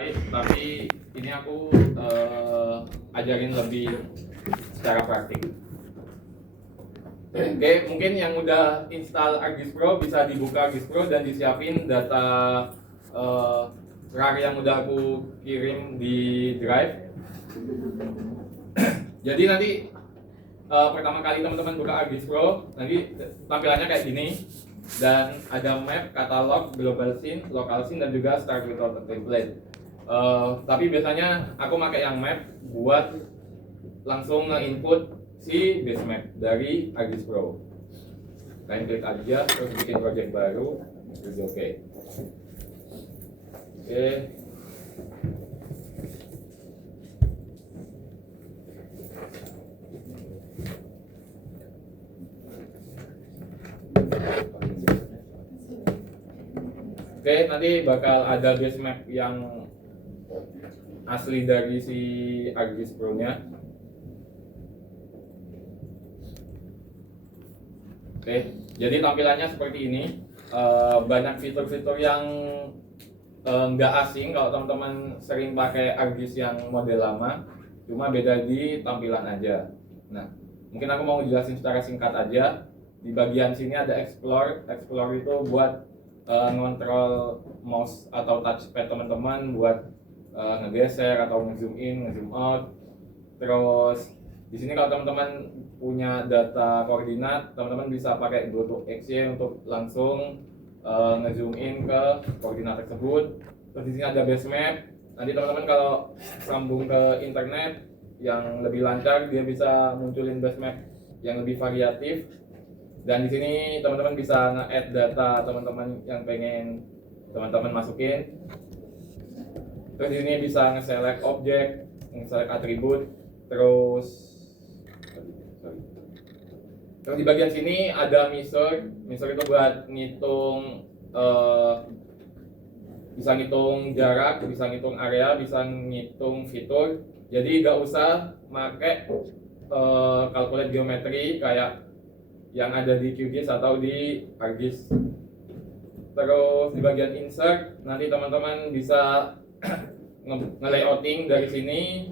Tapi ini aku ajarin lebih secara praktik. Oke, mungkin yang udah install ArcGIS Pro bisa dibuka ArcGIS Pro dan disiapin data RAR yang udah aku kirim di Drive. Jadi nanti pertama kali teman-teman buka ArcGIS Pro, nanti tampilannya kayak gini. Dan ada map, katalog, global scene, local scene, dan juga start without a template. Tapi biasanya aku pakai yang map buat langsung nge-input si base map dari ArcGIS Pro. Kalian klik aja, terus bikin project baru, terus oke. Oke, nanti bakal ada base map yang asli dari si ArcGIS Pro-nya. Oke, jadi tampilannya seperti ini. Banyak fitur-fitur yang nggak asing kalau teman-teman sering pakai ArcGIS yang model lama, cuma beda di tampilan aja. Nah, mungkin aku mau jelasin secara singkat aja. Di bagian sini ada Explore. Explore itu buat ngontrol mouse atau touchpad teman-teman buat ngegeser atau ngezoom in, ngezoom out. Terus di sini kalau teman-teman punya data koordinat, teman-teman bisa pakai go to action untuk langsung ngezoom in ke koordinat tersebut. Terus di sini ada base map. Nanti teman-teman kalau sambung ke internet yang lebih lancar, dia bisa munculin base map yang lebih variatif. Dan di sini teman-teman bisa nge-add data teman-teman yang pengen teman-teman masukin. Terus di sini bisa nge-select objek, nge-select atribut, terus di bagian sini ada measure. Measure itu buat ngitung bisa ngitung jarak, bisa ngitung area, bisa ngitung fitur. Jadi nggak usah pakai calculate geometri kayak yang ada di QGIS atau di ArcGIS. Terus di bagian insert nanti teman-teman bisa nge-layouting dari sini.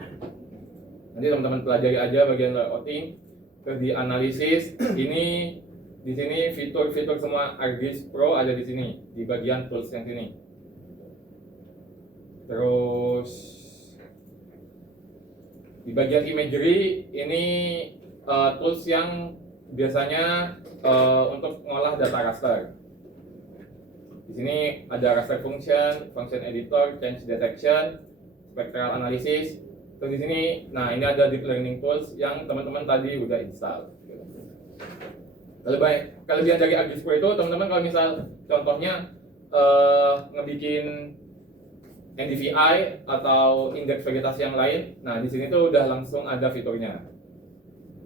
Nanti teman-teman pelajari aja bagian layouting. Terus di analisis ini di sini fitur-fitur semua ArcGIS Pro ada di sini di bagian tools yang sini. Terus di bagian imagery ini tools yang biasanya untuk mengolah data raster. Di sini ada raster function, function editor, change detection, spectral analysis. Terus di sini, nah ini ada deep learning tools yang teman-teman tadi udah install. Kelebihan dari ArcGIS Pro itu teman-teman kalau misal contohnya ngebikin NDVI atau indeks vegetasi yang lain, nah di sini tuh udah langsung ada fiturnya.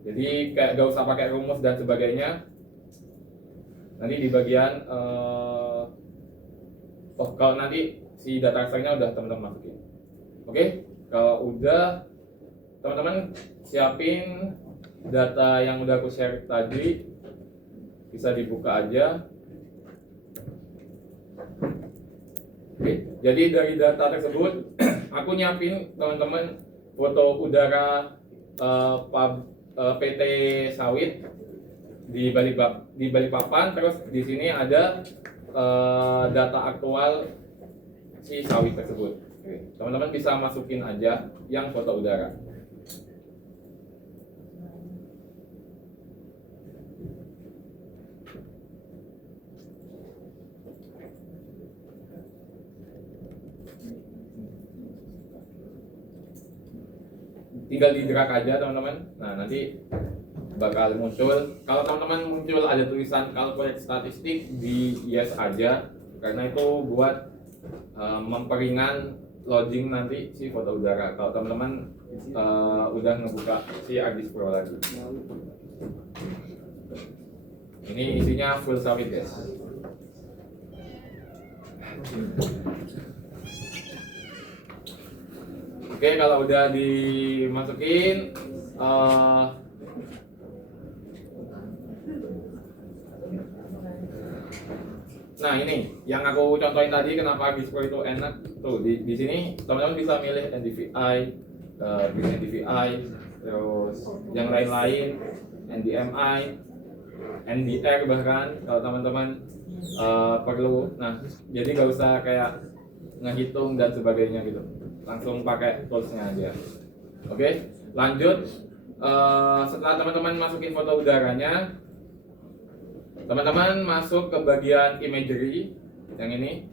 Jadi kayak gak usah pakai rumus dan sebagainya. Nanti di bagian kalau nanti si data rasternya udah teman-teman masukin. Oke, kalau udah teman-teman siapin data yang udah aku share tadi, bisa dibuka aja. Oke, jadi dari data tersebut aku nyiapin teman-teman foto udara PT sawit di Balikpapan. Terus di sini ada data aktual si sawit tersebut. Teman-teman bisa masukin aja yang foto udara. Tinggal di drag aja teman-teman. Nah nanti bakal muncul. Kalau teman-teman muncul ada tulisan calculate statistik, di yes aja karena itu buat memperingan loading nanti si foto udara. Kalau teman-teman udah ngebuka si ArcGIS Pro lagi. Ini isinya full sawit guys. Oke, kalau udah dimasukin nah ini yang aku contohin tadi kenapa ArcGIS Pro itu enak. Tuh di sini teman-teman bisa milih NDVI, Green NDVI, terus yang lain-lain, NDMI, NDR bahkan kalau teman-teman perlu. Nah, jadi nggak usah kayak ngehitung dan sebagainya gitu, langsung pakai toolsnya aja. Oke, lanjut. Setelah teman-teman masukin foto udaranya, teman-teman masuk ke bagian imagery yang ini.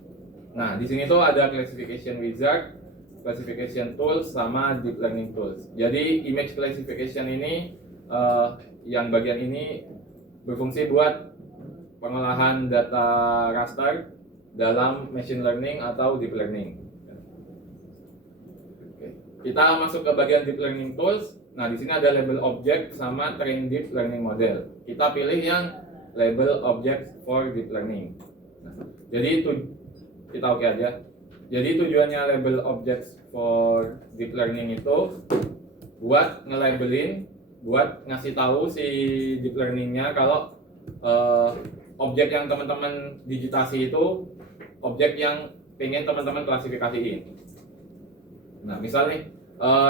Nah, di sini tuh ada classification wizard, classification tools, sama deep learning tools. Jadi image classification ini yang bagian ini berfungsi buat pengolahan data raster dalam machine learning atau deep learning. Oke. Kita masuk ke bagian deep learning tools. Nah, di sini ada label object sama train deep learning model. Kita pilih yang label object for deep learning. Nah, jadi itu kita oke aja. Jadi tujuannya label object for deep learning itu buat nge-labelin, buat ngasih tahu si deep learningnya kalau objek yang teman-teman digitasi itu objek yang pengen teman-teman klasifikasiin. Nah, misalnya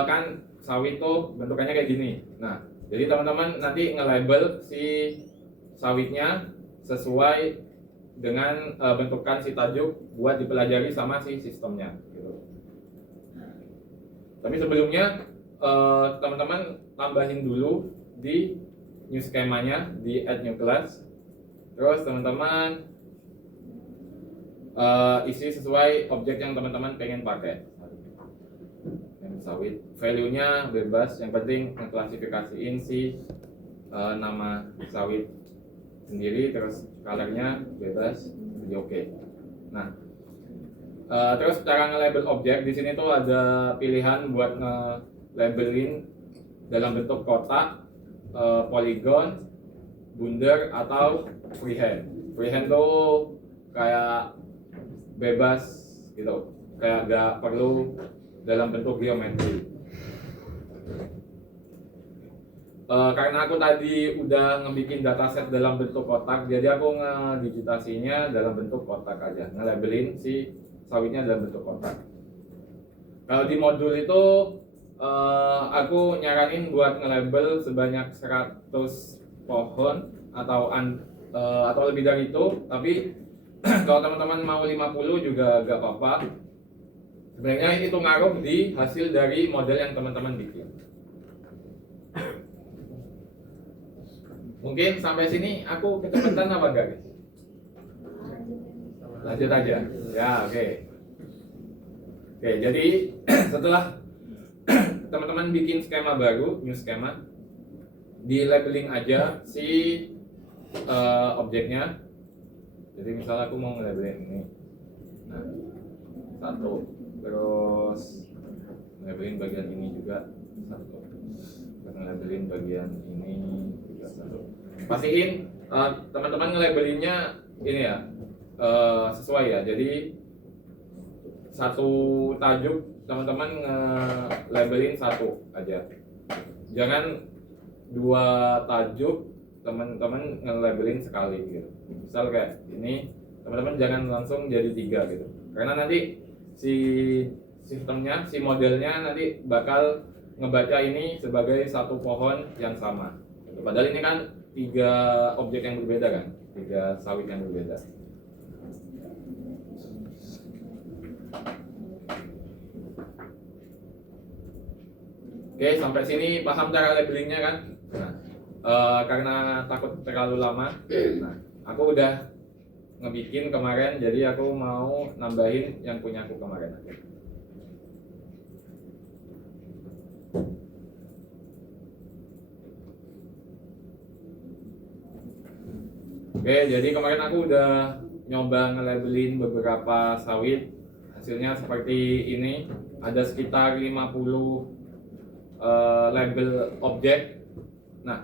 kan sawit tuh bentukannya kayak gini. Nah, jadi teman-teman nanti nge-label si sawitnya sesuai dengan bentukan si tajuk buat dipelajari sama si sistemnya gitu. Tapi sebelumnya teman-teman tambahin dulu di new skemanya, di add new class. Terus teman-teman isi sesuai objek yang teman-teman pengen pakai. Sawit, value-nya bebas, yang penting ngeklasifikasiin si nama sawit sendiri, terus color-nya bebas, jadi oke. Nah, terus cara nge-label objek di sini tuh ada pilihan buat nge-labelin dalam bentuk kotak, polygon, bundar, atau freehand. Freehand tuh kayak bebas gitu, kayak gak perlu dalam bentuk geometri. Karena aku tadi udah ngebikin dataset dalam bentuk kotak, jadi aku ngedigitasinya dalam bentuk kotak aja, nge-labelin si sawitnya dalam bentuk kotak. Kalau di modul itu aku nyaranin buat nge-label sebanyak 100 pohon atau lebih dari itu, tapi kalau teman-teman mau 50 juga gak apa-apa. Sebenarnya itu ngaruh di hasil dari model yang teman-teman bikin. Mungkin sampai sini aku kecepatan apa enggak, guys? Lanjut aja. Ya, oke. Oke, jadi setelah teman-teman bikin skema baru, new skema, di labeling aja si objeknya. Jadi misalnya aku mau nge-labelin ini. Nah, satu. Terus nge-labelin bagian ini juga satu. Terus nge-labelin bagian ini juga satu. Pastiin teman-teman nge-labelinnya ini ya, sesuai ya. Jadi satu tajuk teman-teman nge-labelin satu aja. Jangan dua tajuk teman-teman nge-labelin sekali gitu. Misal kayak ini, teman-teman jangan langsung jadi 3 gitu. Karena nanti si sistemnya, si modelnya nanti bakal ngebaca ini sebagai satu pohon yang sama. Padahal ini kan 3 objek yang berbeda kan, 3 sawit yang berbeda. Oke, sampai sini paham cara labelingnya kan? Nah, karena takut terlalu lama, nah, aku udah ngebikin kemarin, jadi aku mau nambahin yang punya aku kemarin aja. Oke, jadi kemarin aku udah nyoba nge-labelin beberapa sawit. Hasilnya seperti ini. Ada sekitar 50 label objek. Nah,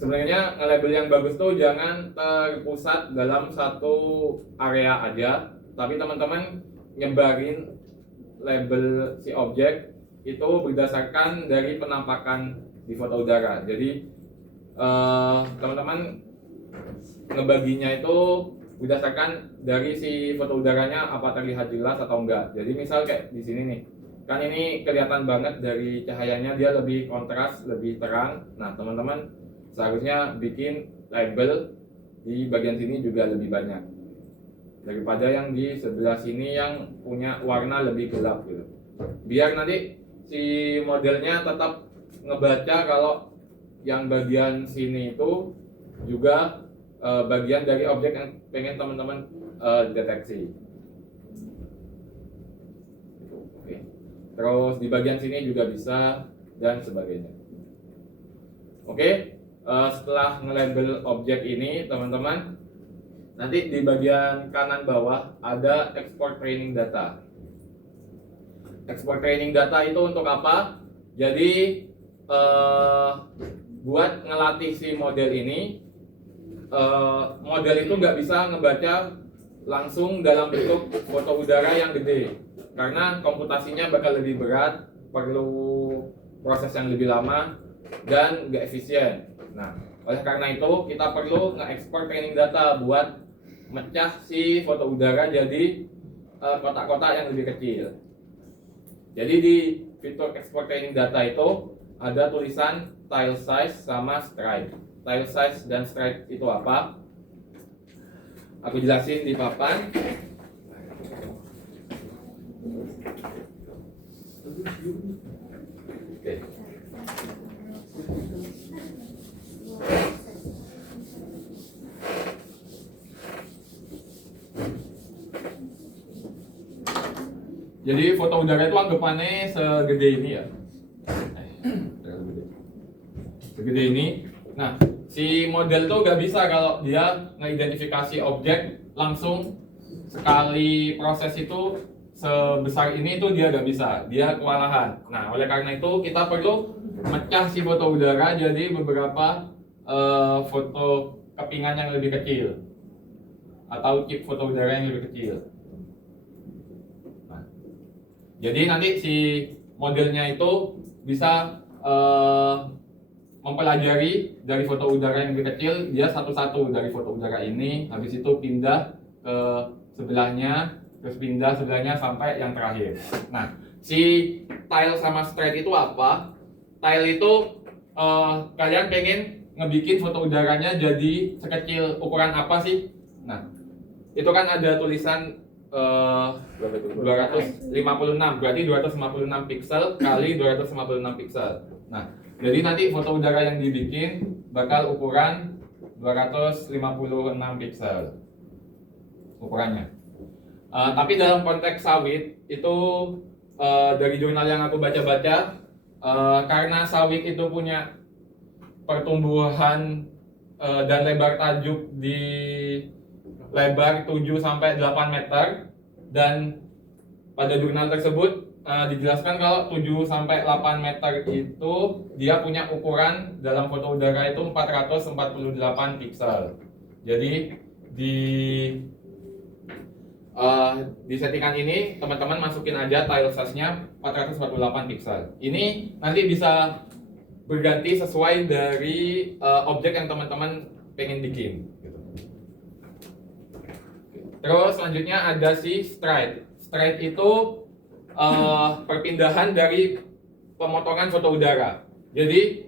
sebenarnya nge-label yang bagus tuh jangan terpusat dalam satu area aja, tapi teman-teman nyebarin label si objek itu berdasarkan dari penampakan di foto udara. Jadi teman-teman ngebaginya itu berdasarkan dari si foto udaranya apa terlihat jelas atau enggak. Jadi misal kayak di sini nih, kan ini kelihatan banget dari cahayanya, dia lebih kontras, lebih terang. Nah teman-teman seharusnya bikin label di bagian sini juga lebih banyak daripada yang di sebelah sini yang punya warna lebih gelap gitu. Biar nanti si modelnya tetap ngebaca kalau yang bagian sini itu juga bagian dari objek yang pengen teman-teman deteksi. Oke. Terus di bagian sini juga bisa dan sebagainya. Oke. Setelah nge-label objek ini teman-teman, nanti di bagian kanan bawah ada export training data. Export training data itu untuk apa? Jadi buat ngelatih si model ini, model itu nggak bisa ngebaca langsung dalam bentuk foto udara yang gede, karena komputasinya bakal lebih berat, perlu proses yang lebih lama dan nggak efisien. Nah, oleh karena itu kita perlu nge-export training data buat mecah si foto udara jadi kotak-kotak yang lebih kecil. Jadi di fitur export training data itu ada tulisan tile size sama stride. Tile size dan stride itu apa? Aku jelasin di papan. Oke. Jadi foto udara itu anggapannya segede ini ya, segede ini. Nah, si model tuh gak bisa kalau dia ngeidentifikasi objek langsung sekali proses itu sebesar ini tuh dia gak bisa, dia kewalahan. Nah, oleh karena itu kita perlu mecah si foto udara jadi beberapa foto kepingan yang lebih kecil atau chip foto udara yang lebih kecil. Jadi nanti si modelnya itu bisa mempelajari dari foto udara yang lebih kecil, dia satu-satu dari foto udara ini, habis itu pindah ke sebelahnya, terus pindah sebelahnya sampai yang terakhir. Nah, si tile sama stride itu apa? Tile itu kalian pengen ngebikin foto udaranya jadi sekecil ukuran apa sih? Nah, itu kan ada tulisan 256, berarti 256 pixel kali 256 pixel. Nah, jadi nanti foto udara yang dibikin bakal ukuran 256 pixel ukurannya. Tapi dalam konteks sawit itu dari jurnal yang aku baca-baca, karena sawit itu punya pertumbuhan dan lebar tajuk di lebar 7 sampai 8 meter, dan pada jurnal tersebut dijelaskan kalau 7 sampai 8 meter itu dia punya ukuran dalam foto udara itu 448 pixel. Jadi di settingan ini teman-teman masukin aja tile size-nya 448 pixel. Ini nanti bisa berganti sesuai dari objek yang teman-teman pengen bikin gitu. Terus selanjutnya ada si stride. Stride itu perpindahan dari pemotongan foto udara. Jadi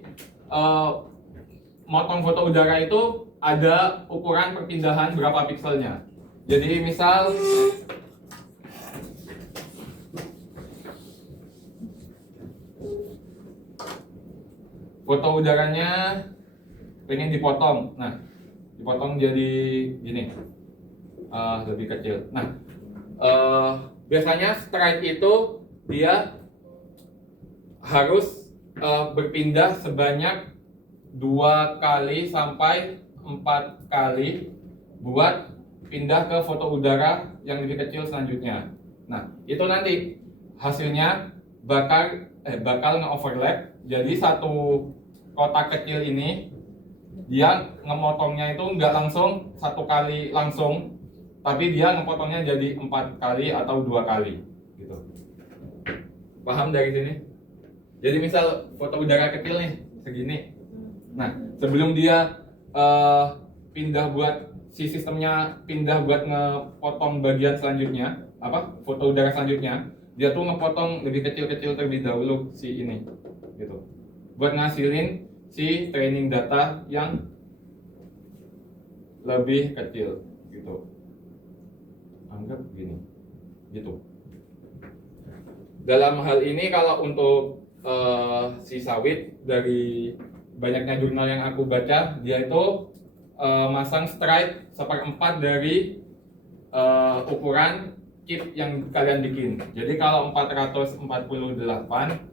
motong foto udara itu ada ukuran perpindahan berapa pixelnya. Jadi misal foto udaranya pengen dipotong. Nah, dipotong jadi gini. Lebih kecil. Nah, biasanya stride itu dia harus berpindah sebanyak 2 kali sampai 4 kali buat pindah ke foto udara yang lebih kecil selanjutnya. Nah, itu nanti hasilnya bakal nge-overlap. Jadi satu kotak kecil ini dia ngemotongnya itu nggak langsung 1 kali langsung, tapi dia ngepotongnya jadi 4 kali atau 2 kali gitu. Paham dari sini? Jadi misal foto udara kecil nih segini. Nah, sebelum dia pindah buat si sistemnya pindah buat ngepotong bagian selanjutnya, foto udara selanjutnya, dia tuh ngepotong lebih kecil-kecil terlebih dahulu si ini, gitu, buat ngasilin si training data yang lebih kecil, gitu. Anggap gini, gitu. Dalam hal ini kalau untuk si sawit, dari banyaknya jurnal yang aku baca, dia itu masang stride 1/4 dari ukuran kit yang kalian bikin. Jadi kalau 448,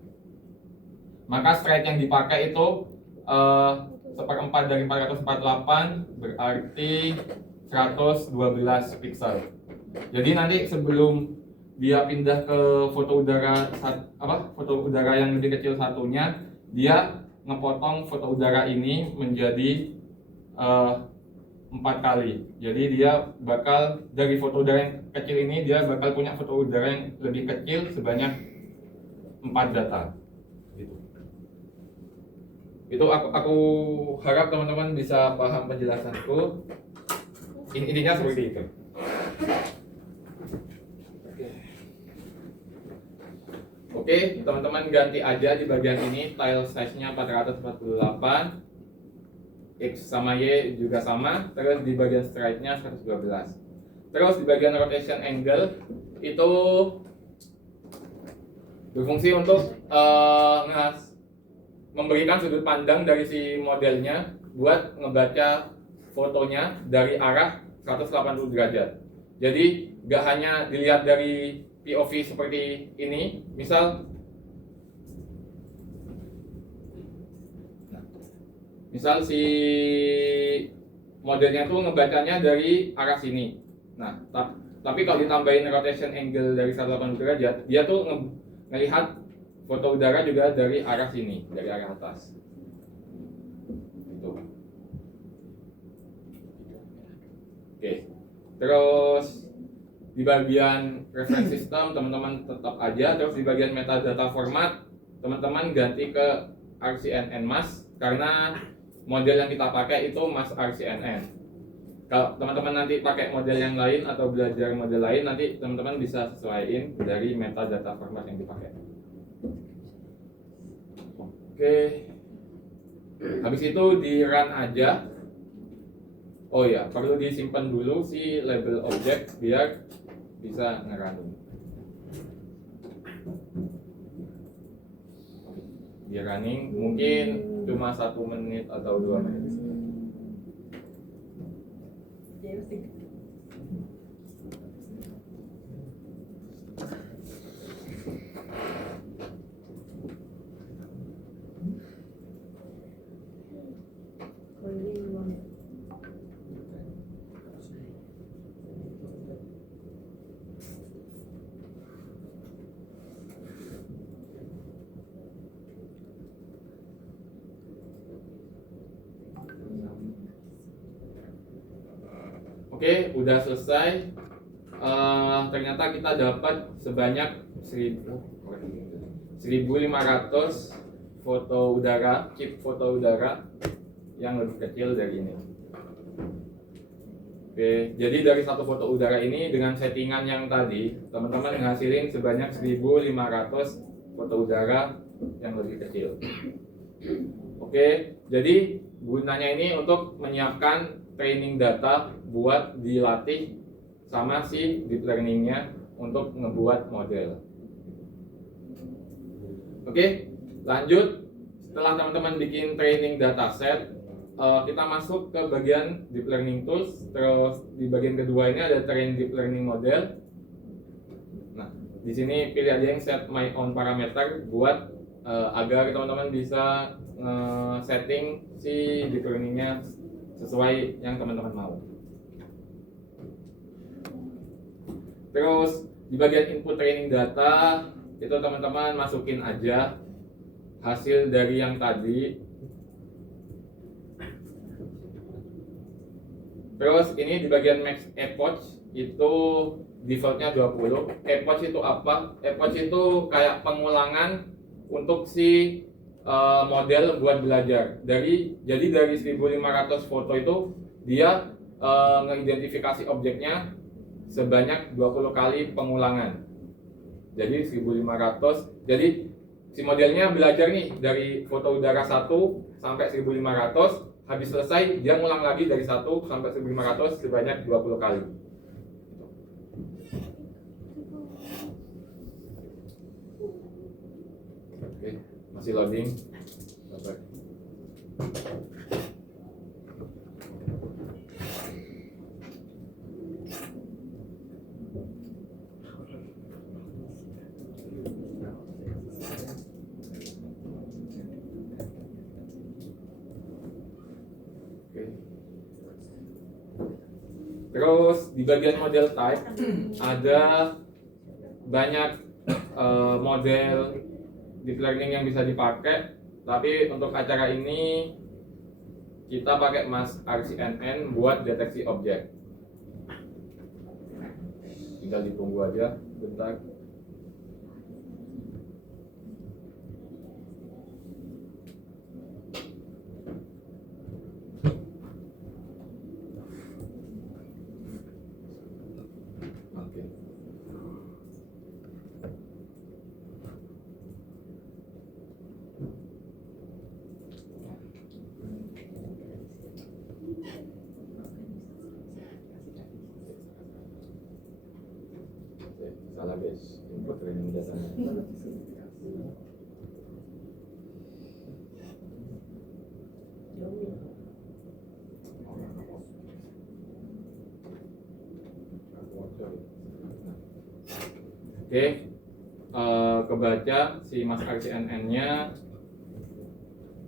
maka stride yang dipakai itu 1/4 dari 448 berarti 112 pixel. Jadi nanti sebelum dia pindah ke foto udara yang lebih kecil satunya, dia ngepotong foto udara ini menjadi 4 kali. Jadi dia bakal dari foto udara yang kecil ini, dia bakal punya foto udara yang lebih kecil sebanyak 4 data. Gitu. Itu aku harap teman-teman bisa paham penjelasanku. Intinya seperti itu. Oke, teman-teman ganti aja di bagian ini, tile size-nya 448, X sama Y juga sama, terus di bagian stride-nya 112. Terus di bagian rotation angle itu berfungsi untuk memberikan sudut pandang dari si modelnya buat ngebaca fotonya dari arah 180 derajat. Jadi gak hanya dilihat dari POV seperti ini, misal si modelnya tuh ngebacanya dari arah sini. Nah, tapi kalau ditambahin rotation angle dari 180 derajat, dia tuh ngelihat foto udara juga dari arah sini, dari arah atas. Gitu. Oke. Terus di bagian reference system teman-teman tetap aja, terus di bagian metadata format teman-teman ganti ke RCNN MAS karena model yang kita pakai itu MAS RCNN. Kalau teman-teman nanti pakai model yang lain atau belajar model lain, nanti teman-teman bisa sesuaiin dari metadata format yang dipakai. Oke. Habis itu di run aja. Oh ya, perlu disimpan dulu si label objek biar bisa ngerunning. Dia running mungkin cuma 1 menit atau 2 menit. Oke, udah selesai. Ternyata kita dapat sebanyak 1.500 foto udara, chip foto udara yang lebih kecil dari ini. Oke, jadi dari satu foto udara ini dengan settingan yang tadi, teman-teman menghasilin sebanyak 1.500 foto udara yang lebih kecil. Oke, jadi gunanya ini untuk menyiapkan training data buat dilatih sama si deep learning-nya untuk ngebuat model. Oke, lanjut. Setelah teman-teman bikin training dataset, kita masuk ke bagian deep learning tools. Terus di bagian kedua ini ada train deep learning model. Nah, di sini pilih aja yang set my own parameter buat agar teman-teman bisa setting si deep learning-nya sesuai yang teman-teman mau. Terus di bagian input training data itu teman-teman masukin aja hasil dari yang tadi. Terus ini di bagian max epoch itu defaultnya 20. Epoch itu apa? Epoch itu kayak pengulangan untuk si model buat belajar. Jadi dari 1.500 foto itu dia mengidentifikasi objeknya sebanyak 20 kali pengulangan. Jadi 1500. Jadi si modelnya belajar nih dari foto udara 1 sampai 1500, habis selesai dia ngulang lagi dari 1 sampai 1500 sebanyak 20 kali. Oke, masih loading. Sabar. Terus di bagian model type ada banyak model deep learning yang bisa dipakai, tapi untuk acara ini kita pakai Mas RCNN buat deteksi objek. Tinggal ditunggu aja bentar. Salah guys, input training datanya. Oke, kebaca si Mas RCNN-nya.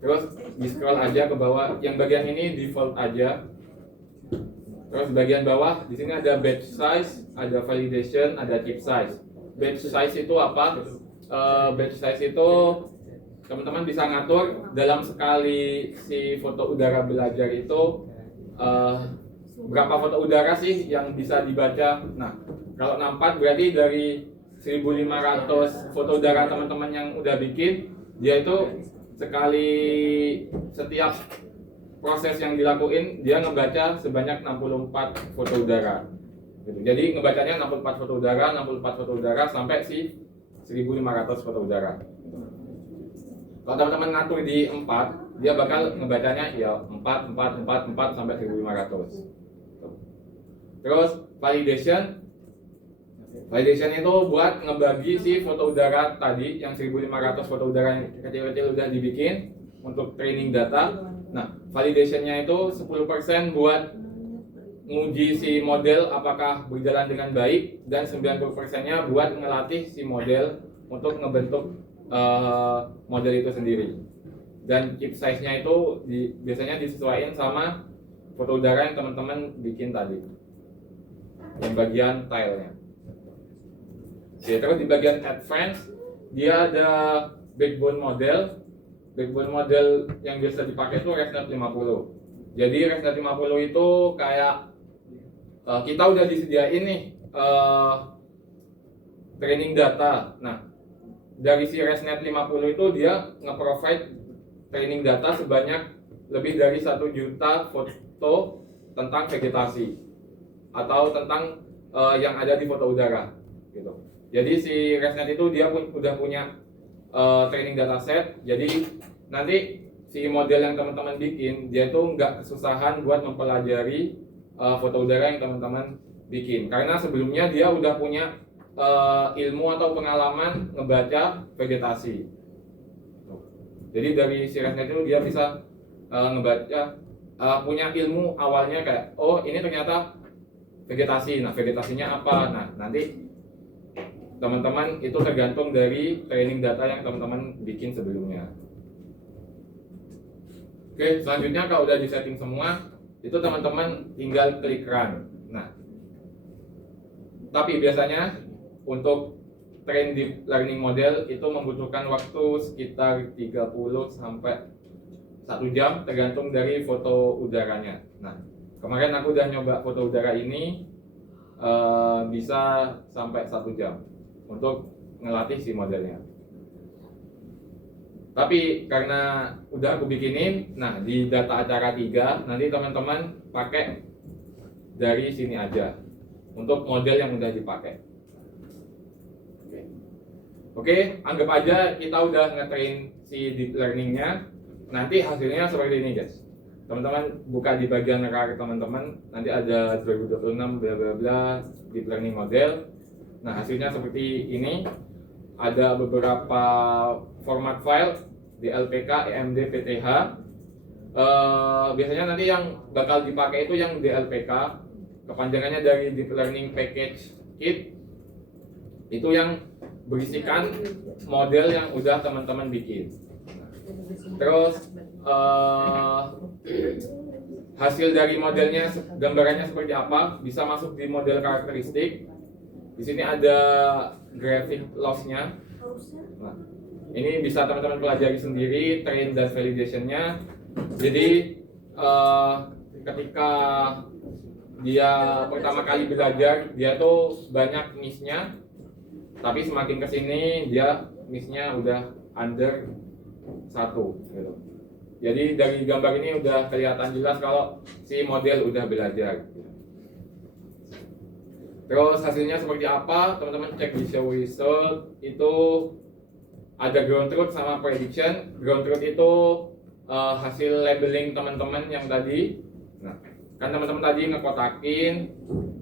Terus di scroll aja ke bawah. Yang bagian ini default aja. Terus bagian bawah di sini ada batch size, ada validation, ada chip size. Batch size itu apa? Batch size itu teman-teman bisa ngatur dalam sekali si foto udara belajar itu berapa foto udara sih yang bisa dibaca. Nah, kalau 64 berarti dari 1500 foto udara teman-teman yang udah bikin, dia itu setiap proses yang dilakuin dia ngebaca sebanyak 64 foto udara. Jadi ngebacanya 64 foto udara sampai si 1500 foto udara. Kalau teman-teman ngatur di 4, dia bakal ngebacanya ya 4 sampai 1500. Terus validation itu buat ngebagi si foto udara tadi yang 1500 foto udara yang kecil-kecil udah dibikin untuk training data. Nah, validationnya itu 10% buat nguji si model apakah berjalan dengan baik, dan 90%-nya buat ngelatih si model untuk ngebentuk model itu sendiri. Dan chip size-nya itu biasanya disesuaikan sama foto udara yang teman-teman bikin tadi, yang bagian tile-nya. Oke, terus di bagian advance dia ada backbone model. Backbone model yang biasa dipakai itu ResNet 50. Jadi ResNet 50 itu kayak kita udah disediain nih training data. Nah, dari si ResNet 50 itu dia nge-provide training data sebanyak lebih dari 1 juta foto tentang vegetasi atau tentang yang ada di foto udara gitu. Jadi si ResNet itu dia udah punya training dataset. Jadi nanti si model yang teman-teman bikin dia tuh nggak kesusahan buat mempelajari foto udara yang teman-teman bikin, karena sebelumnya dia udah punya ilmu atau pengalaman ngebaca vegetasi. Jadi dari si ResNet itu dia bisa ngebaca, punya ilmu awalnya kayak oh ini ternyata vegetasi. Nah, vegetasinya apa? Nah, nanti teman-teman itu tergantung dari training data yang teman-teman bikin sebelumnya. Oke, selanjutnya kalau udah disetting semua, itu teman-teman tinggal klik run. Nah, tapi biasanya untuk train deep learning model itu membutuhkan waktu sekitar 30 sampai 1 jam tergantung dari foto udaranya. Nah, kemarin aku udah nyoba foto udara ini bisa sampai 1 jam untuk ngelatih si modelnya. Tapi karena udah aku bikinin, nah di data acara 3 nanti teman-teman pakai dari sini aja untuk model yang udah dipakai. Oke, anggap aja kita udah ngetrain si deep learningnya. Nanti hasilnya seperti ini guys. Teman-teman buka di bagian rar teman-teman, nanti ada 2026 bla bla bla deep learning model. Nah hasilnya seperti ini. Ada beberapa format file DLPK, EMD, PTH. Biasanya nanti yang bakal dipakai itu yang DLPK, kepanjangannya dari Deep Learning Package Kit. Itu yang berisikan model yang udah teman-teman bikin. Terus hasil dari modelnya, gambarannya seperti apa, bisa masuk di model karakteristik. Di sini ada graphic loss-nya. Nah, ini bisa teman-teman pelajari sendiri train dan validation-nya. Jadi ketika dia pertama kali belajar, dia tuh banyak miss-nya. Tapi semakin kesini dia miss-nya udah under 1 gitu. Jadi dari gambar ini udah kelihatan jelas kalau si model udah belajar. Terus hasilnya seperti apa? Teman-teman cek di show result, itu ada ground truth sama prediction. Ground truth itu hasil labeling teman-teman yang tadi. Nah, kan teman-teman tadi ngekotakin,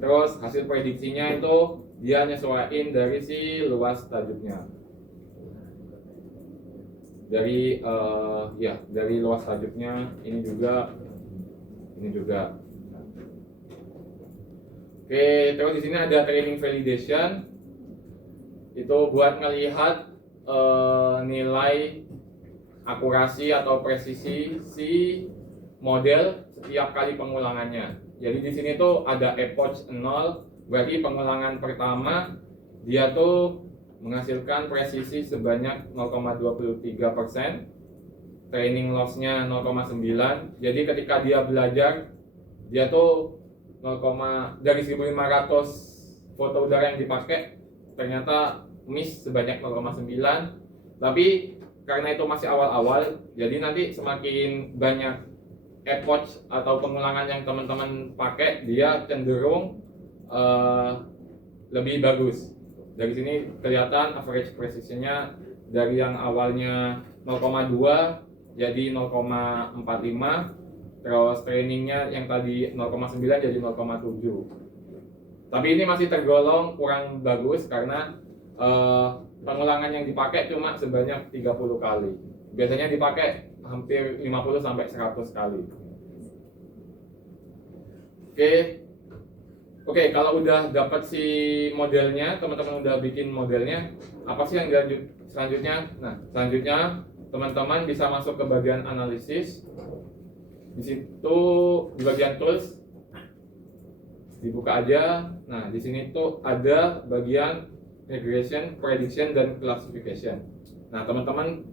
terus hasil prediksinya itu dia nyesuaiin dari si luas tajuknya. Dari dari luas tajuknya ini juga. Oke, terus di sini ada training validation. Itu buat ngelihat nilai akurasi atau presisi si model setiap kali pengulangannya. Jadi di sini tuh ada epoch 0, berarti pengulangan pertama dia tuh menghasilkan presisi sebanyak 0,23%, training loss-nya 0,9. Jadi ketika dia belajar, dia tuh dari 1.500 foto udara yang dipakai ternyata miss sebanyak 0,9. Tapi karena itu masih awal-awal, jadi nanti semakin banyak epoch atau pengulangan yang teman-teman pakai, dia cenderung lebih bagus. Dari sini kelihatan average precision-nya dari yang awalnya 0,2 jadi 0,45. Terus trainingnya yang tadi 0,9 jadi 0,7. Tapi ini masih tergolong kurang bagus karena pengulangan yang dipakai cuma sebanyak 30 kali. Biasanya dipakai hampir 50 sampai 100 kali. Oke, kalau udah dapat si modelnya, teman-teman udah bikin modelnya, apa sih yang selanjutnya? Nah, selanjutnya teman-teman bisa masuk ke bagian analisis. Di situ di bagian tools dibuka aja. Nah, di sini tuh ada bagian regression, prediction, dan classification. Nah, teman-teman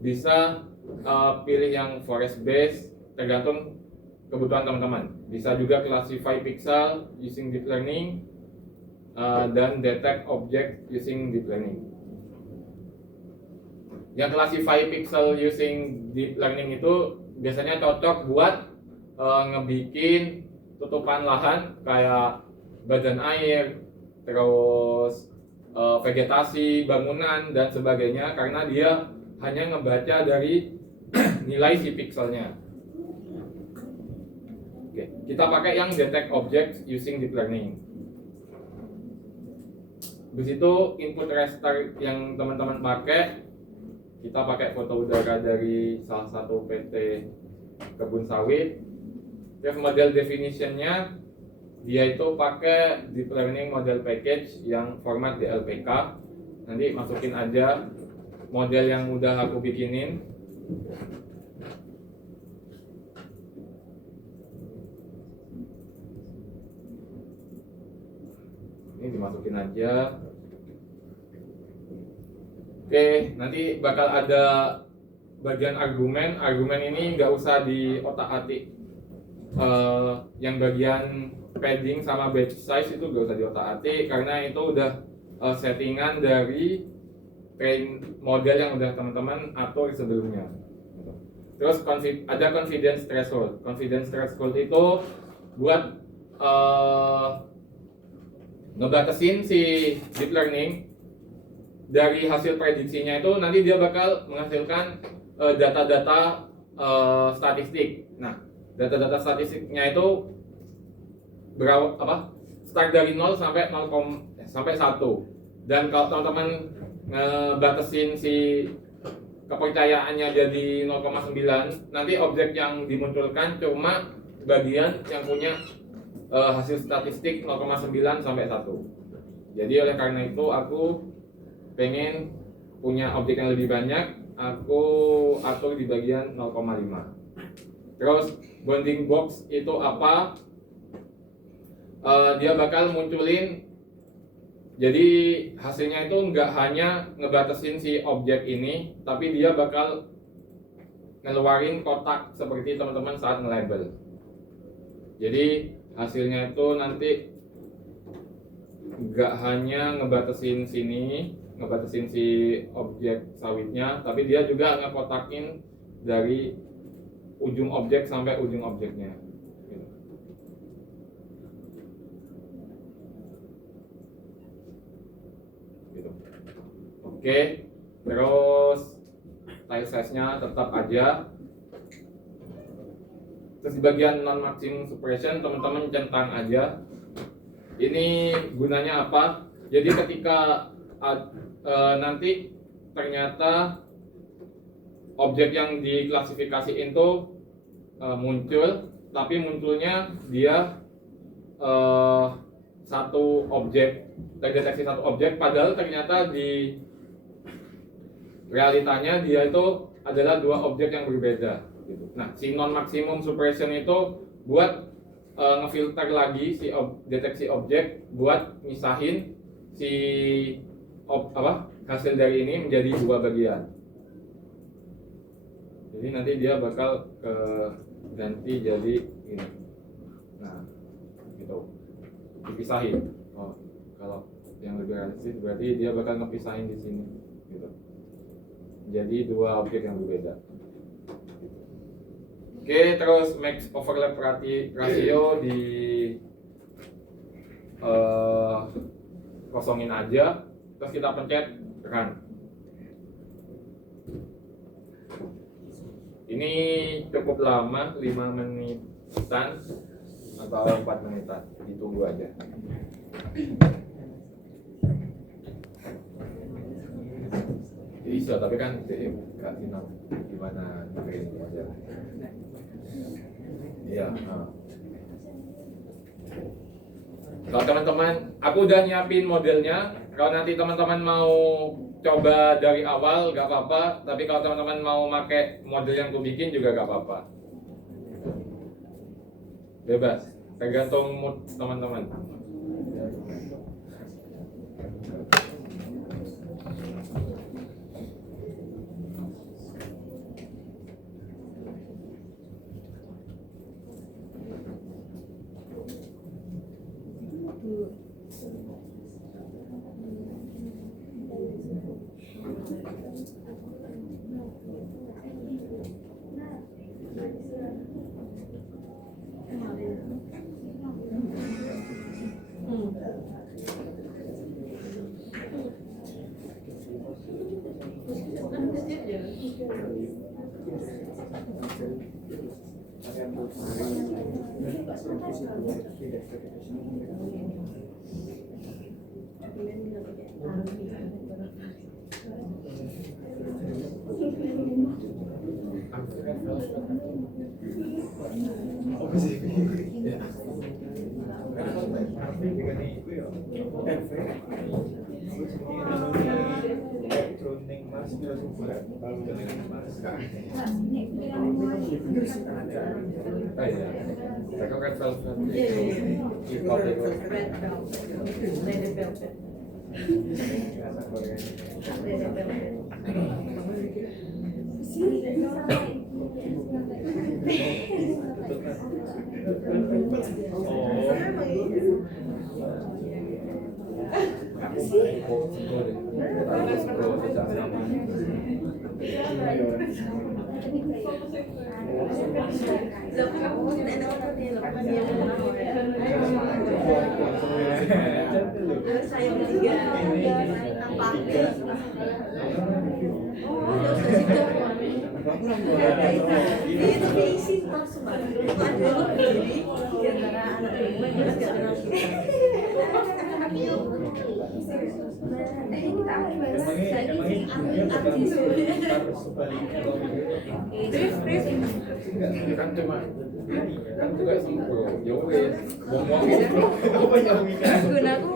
bisa pilih yang forest based tergantung kebutuhan teman-teman. Bisa juga classify pixel using deep learning dan detect object using deep learning. Yang classify pixel using deep learning itu biasanya cocok buat ngebikin tutupan lahan kayak badan air, terus vegetasi, bangunan, dan sebagainya, karena dia hanya ngebaca dari nilai si pixelnya. Oke, kita pakai yang detect object using deep learning. Di situ input raster yang teman-teman pakai, kita pakai foto udara dari salah satu PT kebun sawit. Terus model definition-nya dia itu pakai deep learning model package yang format DLPK. Nanti masukin aja model yang udah aku bikinin. Ini dimasukin aja. Oke, nanti bakal ada bagian argumen. Argumen ini nggak usah diotak-atik. Yang bagian padding sama batch size itu nggak usah diotak-atik karena itu udah settingan dari train model yang udah teman-teman atur sebelumnya. Terus ada confidence threshold. Confidence threshold itu buat ngebatasin si deep learning dari hasil prediksinya itu nanti dia bakal menghasilkan data-data statistik. Nah, data-data statistiknya itu start dari 0 sampai 1. Dan kalau teman-teman ngebatasin si kepercayaannya jadi 0,9, nanti objek yang dimunculkan cuma bagian yang punya hasil statistik 0,9 sampai 1. Jadi oleh karena itu aku pengen punya objek yang lebih banyak, aku atur di bagian 0,5. Terus bounding box itu apa? Dia bakal munculin, jadi hasilnya itu nggak hanya ngebatasin si objek ini, tapi dia bakal ngeluarin kotak seperti teman-teman saat nge-label. Jadi hasilnya itu nanti nggak hanya ngebatasin sini, ngebatasin si objek sawitnya, tapi dia juga ngekotakin dari ujung objek sampai ujung objeknya. Gitu. Oke, terus tile size-nya tetap aja. Terus di bagian non maximum suppression teman-teman centang aja. Ini gunanya apa? Jadi ketika nanti ternyata objek yang diklasifikasiin itu muncul, tapi munculnya dia satu objek, terdeteksi satu objek, padahal ternyata di realitanya dia itu adalah dua objek yang berbeda. Nah, si non maximum suppression itu buat ngefilter lagi si deteksi objek, buat misahin si hasil dari ini menjadi dua bagian. Jadi nanti dia bakal ganti jadi ini. Nah, gitu. Dipisahin. Oh, kalau yang lebih realistis berarti dia bakal ngepisahin di sini, gitu. Jadi dua objek yang berbeda. Oke, terus max overlap ratio di kosongin aja, terus kita pencet run. Ini cukup lama, 5 menitan atau 4 menitan, ditunggu aja. Bisa, tapi kan nggak final gimana ngerin aja. Iya. Kalau teman-teman, aku udah nyiapin modelnya. Kalau nanti teman-teman mau coba dari awal gak apa-apa, tapi kalau teman-teman mau pakai model yang aku bikin juga gak apa-apa. Bebas, tergantung mood teman-teman. Saya bertiga tanpa itu diisi langsung banget. Ada yang berdiri di antara anak perempuan yang gak kenal. Kan cuma juga sempro ya wes ngomongin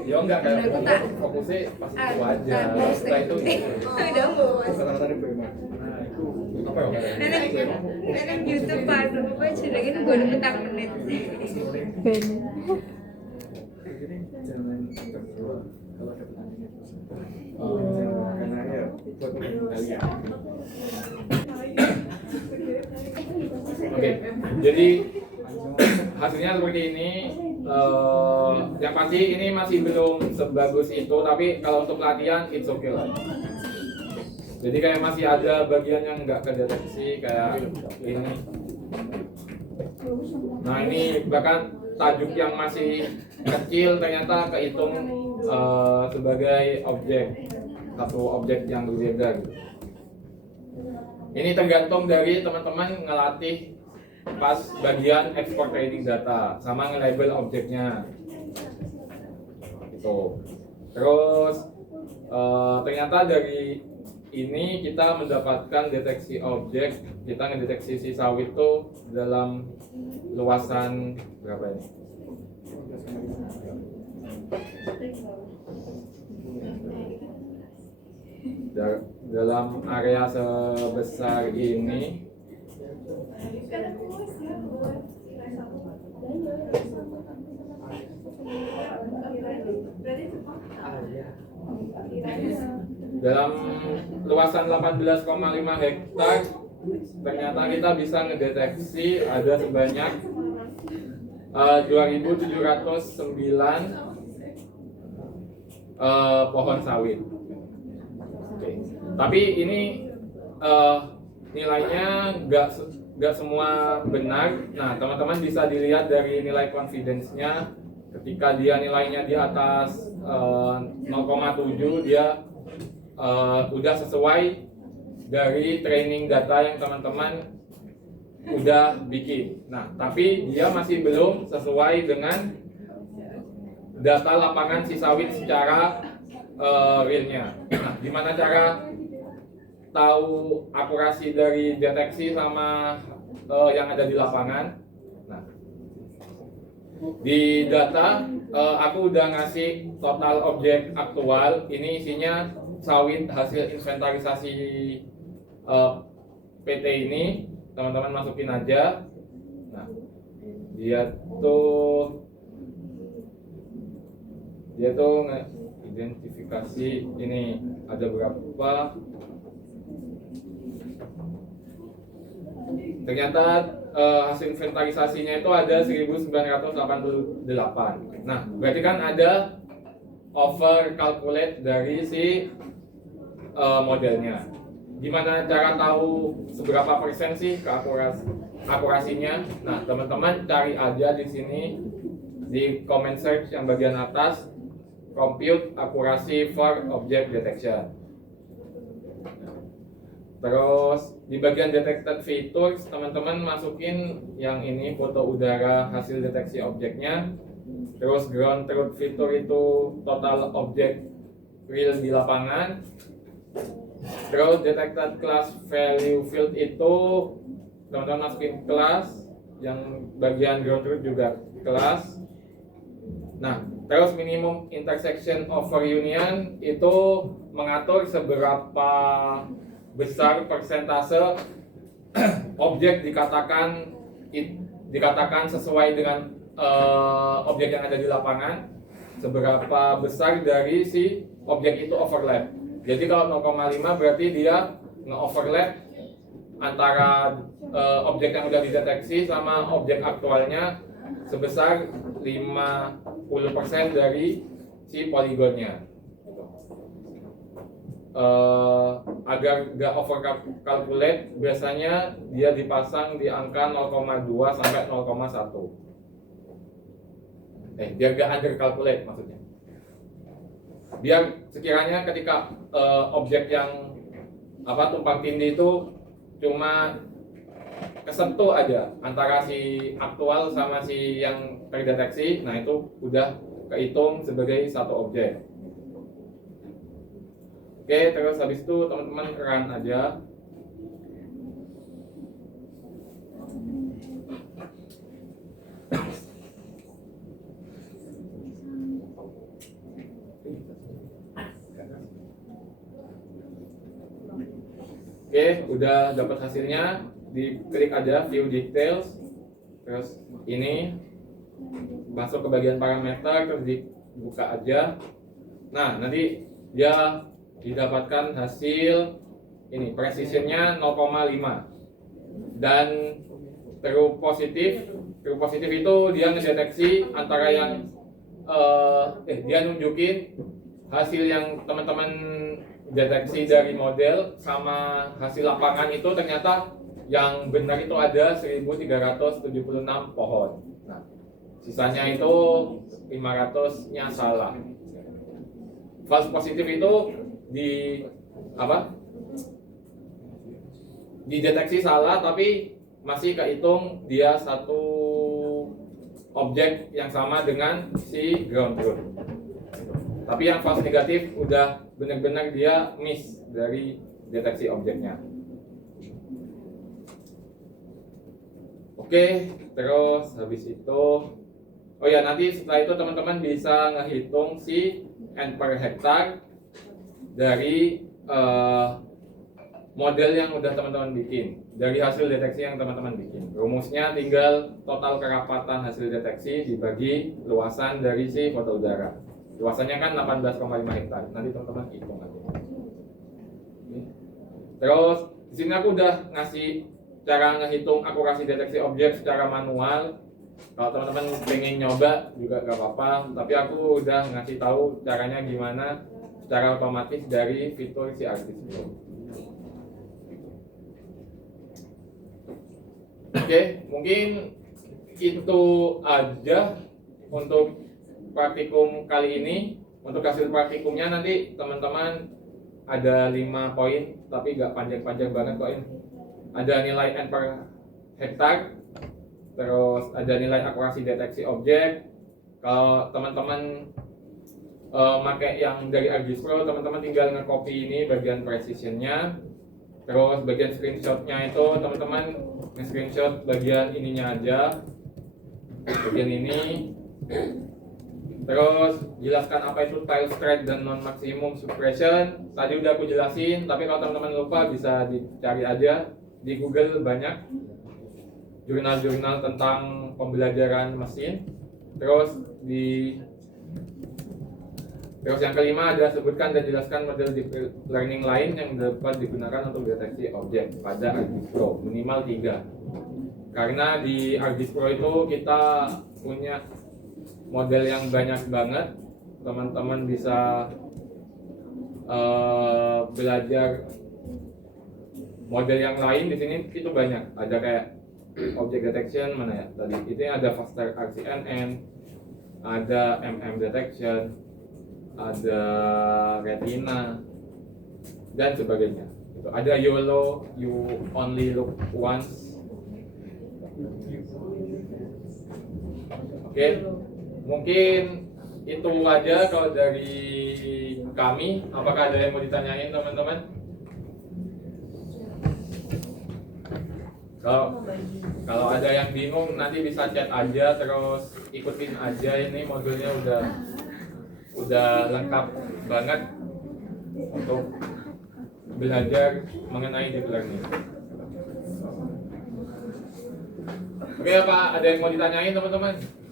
ya enggak kayak fokusnya pas itu aja setelah itu apa ya Nenek YouTube baru apa jenenge gue petang menit. Jangan terbawa kalau ada karena ya buat kalian. Oke, jadi hasilnya seperti ini. Yang pasti ini masih belum sebagus itu, tapi kalau untuk latihan it's okay lah. Jadi kayak masih ada bagian yang nggak kedeteksi kayak ini. Nah ini bahkan tajuk yang masih kecil ternyata kehitung sebagai objek, satu objek yang berbeda gitu. Ini tergantung dari teman-teman ngelatih pas bagian ekspor training data sama nge-label objeknya gitu. Terus ternyata dari ini kita mendapatkan deteksi objek, kita ngedeteksi si sawit itu dalam luasan berapa ini? Dalam area sebesar ini dalam luasan 18,5 hektar ternyata kita bisa ngedeteksi ada sebanyak 2.709 pohon sawit. Oke. Tapi ini nilainya nggak semua benar. Nah, teman-teman bisa dilihat dari nilai confidence-nya. Ketika dia nilainya di atas 0,7 dia udah sesuai dari training data yang teman-teman udah bikin. Nah, tapi dia masih belum sesuai dengan data lapangan si sawit secara realnya. Nah, gimana cara tahu akurasi dari deteksi sama yang ada di lapangan? Nah, di data aku udah ngasih total objek aktual. Ini isinya sawit hasil inventarisasi PT ini. Teman-teman masukin aja. Nah, dia tuh identifikasi ini ada berapa. Ternyata hasil inventarisasinya itu ada 1988. Nah, berarti kan ada over calculate dari si modelnya. Gimana cara tahu seberapa persen sih akurasinya? Nah, teman-teman cari aja di sini di comment search yang bagian atas, compute accuracy for object detection. Terus di bagian detected features, teman-teman masukin yang ini foto udara hasil deteksi objeknya. Terus ground truth feature itu total objek real di lapangan. Terus detected class value field itu teman-teman masukin kelas, yang bagian ground truth juga kelas. Nah, terus minimum intersection over union itu mengatur seberapa besar persentase objek dikatakan sesuai dengan objek yang ada di lapangan, seberapa besar dari si objek itu overlap. Jadi kalau 0,5 berarti dia nge-overlap antara objek yang udah dideteksi sama objek aktualnya sebesar 50% dari si poligonnya. Agar gak over calculate, biasanya dia dipasang di angka 0,2 sampai 0,1. Biar gak under calculate maksudnya. biar sekiranya ketika objek yang tumpang tindih itu cuma kesentuh aja antara si aktual sama si yang terdeteksi, nah itu udah kehitung sebagai satu objek. Oke, terus habis itu teman-teman run aja. Oke, udah dapat hasilnya, diklik aja view details, terus ini masuk ke bagian parameter, terus dibuka aja. Nah, nanti dia didapatkan hasil ini precisionnya 0,5 dan true positif itu dia ngedeteksi antara yang dia nunjukin hasil yang teman-teman deteksi dari model sama hasil lapangan itu ternyata yang benar itu ada 1376 pohon. Nah, sisanya itu 500-nya salah. False positif itu dideteksi salah tapi masih kehitung dia satu objek yang sama dengan si ground truth. Tapi yang false negatif udah benar-benar dia miss dari deteksi objeknya. Oke, terus habis itu nanti setelah itu teman-teman bisa ngehitung si N per hektar dari model yang udah teman-teman bikin, dari hasil deteksi yang teman-teman bikin. Rumusnya tinggal total kerapatan hasil deteksi dibagi luasan dari si foto udara. Luasannya kan 18,5 hektar. Nanti teman-teman hitung aja. Terus di sini aku udah ngasih cara ngehitung akurasi deteksi objek secara manual. Kalau teman-teman pengen nyoba juga gak apa-apa, tapi aku udah ngasih tahu caranya gimana secara otomatis dari fitur si Arctis Pro. Oke, mungkin itu aja untuk praktikum kali ini. Untuk hasil praktikumnya nanti teman-teman ada 5 poin, tapi gak panjang-panjang banget kok ini. Ada nilai N per hektar, terus ada nilai akurasi deteksi objek. Kalau teman-teman pakai yang dari Arctis Pro, teman-teman tinggal nge-copy ini bagian precisionnya. Terus bagian screenshotnya itu teman-teman nge-screenshot bagian ininya aja, bagian ini. Terus jelaskan apa itu tile strike dan non maximum suppression. Tadi udah aku jelasin, tapi kalau teman-teman lupa bisa dicari aja di Google, banyak jurnal-jurnal tentang pembelajaran mesin. Terus yang kelima ada sebutkan dan jelaskan model deep learning lain yang dapat digunakan untuk deteksi objek pada Arctis Pro, minimal 3. Karena di Arctis Pro itu kita punya model yang banyak banget, teman-teman bisa belajar model yang lain. Di sini itu banyak, ada kayak object detection, mana ya tadi itu ada faster RCNN, ada MM detection, ada retina dan sebagainya. Itu ada YOLO, you only look once. Oke. Mungkin itu aja kalau dari kami. Apakah ada yang mau ditanyain teman-teman? Kalau ada yang bingung nanti bisa chat aja, terus ikutin aja, ini modulnya udah lengkap banget untuk belajar mengenai deep learning. Oke, apa ada yang mau ditanyain teman-teman?